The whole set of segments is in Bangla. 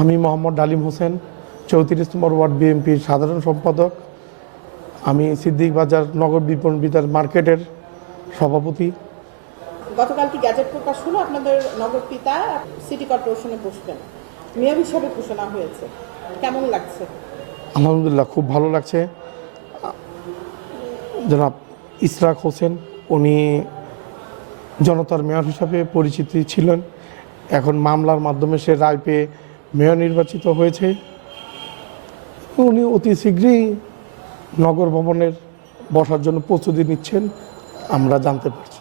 আমি মোহাম্মদ ডালিম হোসেন চৌত্রিশ নম্বর ওয়ার্ড বিএনপির সাধারণ সম্পাদক। আমি সিদ্দিক বাজার নগর বিপণন বিতার মার্কেটের সভাপতি। গতকাল কি গ্যাজেট প্রকাশ হলো? আপনাদের নগর পিতা সিটি কর্পোরেশনে বসবেন মেয়র হিসাবে ঘোষণা হয়েছে। কেমন লাগছে? আলহামদুলিল্লাহ খুব ভালো লাগছে। জনাব ইসরাক হোসেন উনি জনতার মেয়র হিসাবে পরিচিতি ছিলেন। এখন মামলার মাধ্যমে সে রায় পেয়ে মেয়র নির্বাচিত হয়েছে উনি অতি শীঘ্রই নগর ভবনের বসার জন্য প্রস্তুতি নিচ্ছেন আমরা জানতে পারছি।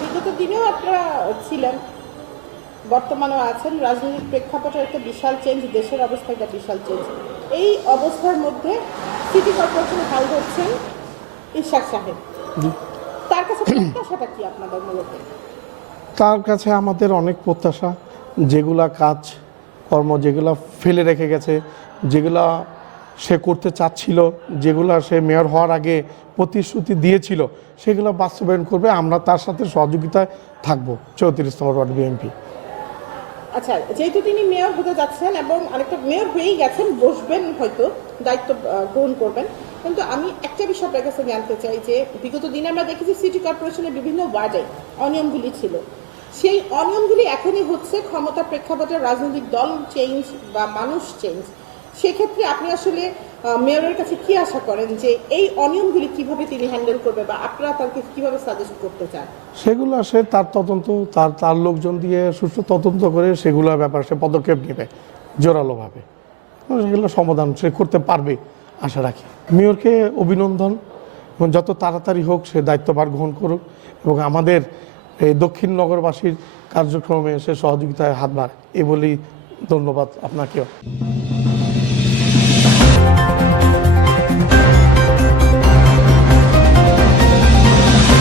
বিগত দিনেও আপনারা ছিলেন বর্তমানেও আছেন। রাজনৈতিক প্রেক্ষাপটে একটা বিশাল চেঞ্জ দেশের অবস্থা একটা বিশাল চেঞ্জ এই অবস্থার মধ্যে সিটি কর্পোরেশনে হাল ধরছেন ইশাক সাহেব। তার কাছে প্রত্যাশাটা কি আপনাদের মূলত তার কাছে আমাদের অনেক প্রত্যাশা যেগুলা কাজ কর্ম যেগুলা ফেলে রেখে গেছে, যেগুলা সে করতে চাচ্ছিল, যেগুলা সে মেয়র হওয়ার আগে প্রতিশ্রুতি দিয়েছিল, সেগুলো বাস্তবায়ন করবে, আমরা তার সাথে সহযোগিতায় থাকব। চৌত্রিশ নম্বর ওয়ার্ড বিএনপি। আচ্ছা যেহেতু তিনি মেয়র হতে যাচ্ছেন এবং আরেকটা মেয়র হয়েই গেছেন, বসবেন হয়তো, দায়িত্ব গ্রহণ করবেন, কিন্তু আমি একটা বিষয় আপনার কাছে জানতে চাই যে, বিগত দিনে আমরা দেখেছি সিটি কর্পোরেশনের বিভিন্ন ওয়ার্ডে অনিয়মগুলি ছিল। সেই অনিয়মগুলি এখনই হচ্ছে ক্ষমতা প্রেক্ষাপটে রাজনৈতিক দল চেঞ্জ বা মানুষ চেঞ্জ সেক্ষেত্রে আপনি আসলে মেয়রের কাছে কি আশা করেন যে এই অনিয়মগুলি কীভাবে তিনি হ্যান্ডেল করবে বা আপনারা তাকে কীভাবে সাজেস্ট করতে চান? সেগুলো সে তার তদন্ত, তার তার লোকজন দিয়ে সুষ্ঠু তদন্ত করে সেগুলো ব্যাপারে সে পদক্ষেপ নেবে, জোরালোভাবে। সেগুলো সমাধান সে করতে পারবে, আশা রাখি। মেয়রকে অভিনন্দন, এবং যত তাড়াতাড়ি হোক সে দায়িত্বভার গ্রহণ করুক, এবং আমাদের এই দক্ষিণ নগরবাসীর কার্যক্রমে এসে সহযোগিতায় হাত বাড়ে এ বলেই ধন্যবাদ আপনাকেও।